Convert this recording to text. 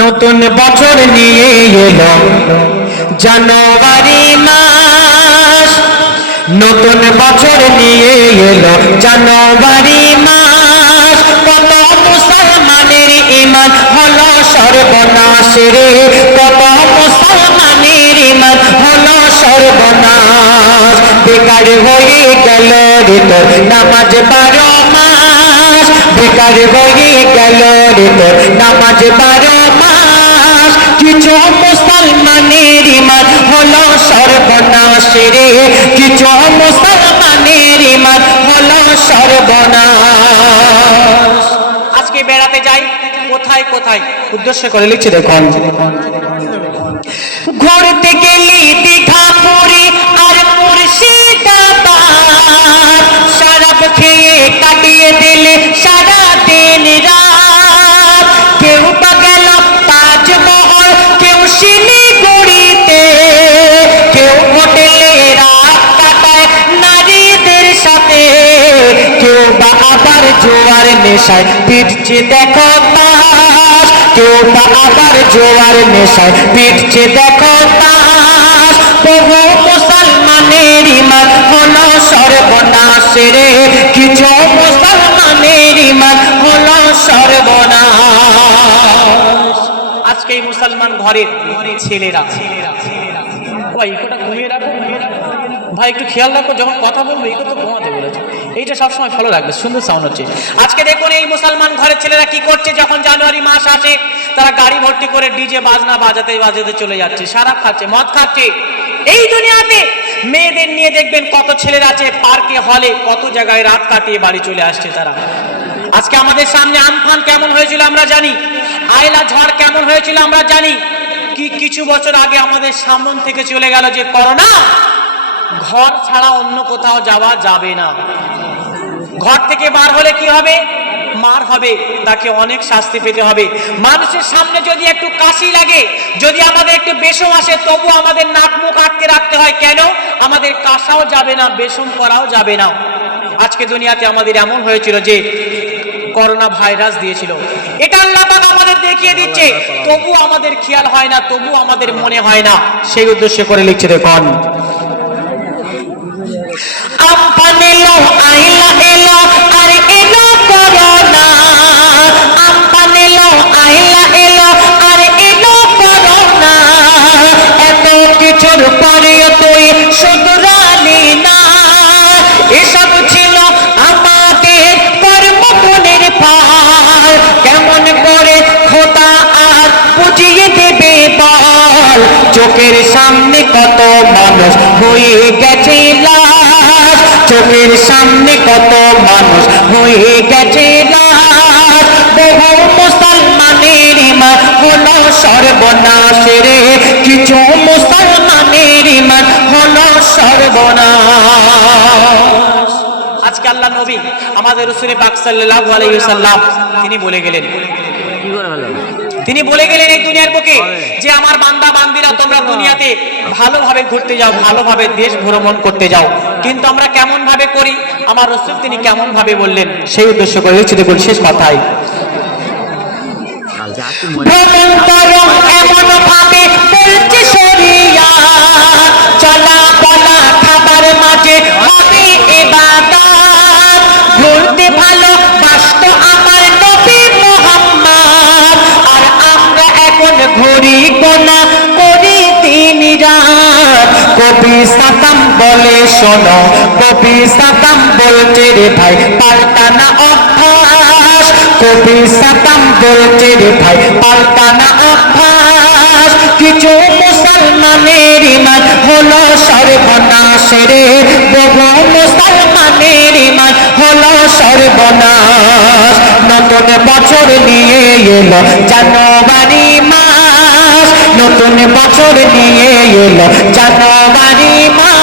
নতুন বছর নিয়ে এলো জানুয়ারি মাস, নতুন বছর নিয়ে এলো জানুয়ারি মাস। কত মুসলমানের ঈমান হলো সর্বনাশ রে, কত মুসলমানের ঈমান হলো সর্বনাশ। বেকার হয়ে গেল রে তোর নামাজ 12 মাস, বেকার হয়ে গেল রে তোর নামাজ 12 মাস। কিছু মুসলমানের ঈমান হলো সর্বনাশ রে, কিছু মুসলমানের ঈমান হলো সর্বনাশ। আজকে বেড়াতে যাই কোথায় কোথায়, উদ্দেশ্য করে লিখছি দেখুন। ঘুরতে গেলি দীঘা পুরী আর মুর্শিদাবাদ, শরাব খেয়ে কাটিয়ে দিলে সারা দিন রাত। কেউ বা গেল তাজমহল, কেউ শিলিগুড়িতে, কেউ হোটেলে রাত কাটায় নারীদের সাথে, কেউ বা আবার জোয়ার নেশায় পিটছে দেখো তাস, কেউ বা আবার জোয়ার নেশায় পিটছে দেখো তাস। বহু মুসলমানের ঈমান হলো সর্বনাশ রে, কিছু মুসলমানের ঈমান হলো সর্বনাশ। আজকে এই মুসলমান ঘরের ছেলেরা, ভাই ইকোটা কমিয়ে রাখো ভাই, একটু খেয়াল রাখো যখন কথা বলবো, ইকো তো কমাতে বলেছে, এইটা সবসময় ফলো রাখবে, সুন্দর সাউন্ড হচ্ছে। আজকে দেখুন এই মুসলমান ঘরের ছেলেরা কি করছে, যখন জানুয়ারি মাস আসে তারা গাড়ি ভর্তি করে ডিজে বাজনা বাজাতে বাজাতে চলে যাচ্ছে, শরাব খাচ্ছে, মদ খাচ্ছে। এই দুনিয়াতে মেয়েদের নিয়ে দেখবেন কত ছেলেরা আছে পার্কে, হলে, কত জায়গায় রাত কাটিয়ে বাড়ি চলে আসছে তারা। আজকে আমাদের সামনে আমফান কেমন হয়েছিল আমরা জানি, আয়লা ঝড় কেমন হয়েছিল আমরা জানি। কি কিছু বছর আগে আমাদের সামন থেকে চলে গেল যে করোনা, ঘর ছাড়া অন্য কোথাও যাওয়া যাবে না। ঘর থেকে বার হলে কি হবে, মার হবে, তাকে অনেক শাস্তি পেতে হবে। মানুষের সামনে যদি একটু কাশি লাগে, যদি আমাদের একটু বেশম আসে, তবু আমাদের নাক মুখ আটকে রাখতে হয়। কেন? আমাদের কাশাও যাবে না, বেশম করাও যাবে না। আজকে দুনিয়াতে আমাদের এমন হয়েছিল যে করোনা ভাইরাস দিয়েছিল, এটা আল্লাহ পাক আমাদের দেখিয়ে দিচ্ছে, তবু আমাদের খেয়াল হয় না, তবু আমাদের মনে হয় না। সেই উদ্দেশ্য করে লিখছে দেখুন। আমফান এলো, আইলা এলো, আর এলো করোনা। আমফান এলো, আইলা এলো, আর এলো করোনা। এত কিছুর পরেও তুই শুধরালি না, এসব ছিল আমাদের কর্মফলের ফল। কেমন করে খোদা আর বুঝিয়ে দেবে বল, চোখের সামনে কত মানুষ হয়ে গেছে লাশ, চোখের সামনে কত মানুষ হয়ে গেছে লাশ। বহু মুসলমানের ঈমান হলো সর্বনাশ রে, কিছু মুসলমানের ঈমান হলো সর্বনাশ। আজকে আল্লাহ নবী আমাদের রাসূল পাক সাল্লাল্লাহু আলাইহি ওয়াসাল্লাম তিনি বলে গেলেন, তিনি বলে গেলেন এই দুনিয়ার বুকে যে আমার বান্দা বান্দিরা তোমরা দুনিয়াতে ভালোভাবে ঘুরতে যাও, ভালোভাবে দেশ ভ্রমণ করতে যাও, কিন্তু আমরা কেমন ভাবে করি, আমার রাসূল তিনি কেমন ভাবে বললেন, সেই উদ্দেশ্য করে দেখুন শেষ কথায়। ভ্রমণ করো এমন ভাবে বলছে শরিয়াত, চলা বলা খাবার মাঝে হবে ইবাদত। ঘুরতে ভালোবাসতো আমার নবী মুহাম্মদ, আর আমরা এখন ঘুরি গোনা করি দিন রাত। কবি সাতাম বলে শোনো, কবি সাতাম বলছে রে ভাই পাল্টানা অভ্যাস, কবি সাতাম বলছে রে ভাই পাল্টানা অভ্যাস। কিছু মুসলমানের ঈমান হলো সর্বনাশ রে, বহু মুসলমানের ঈমান হলো সর্বনাশ। নতুন বছর নিয়ে এলো জানুয়ারি মাস, নতুন বছর নিয়ে এলো জানুয়ারি মাস।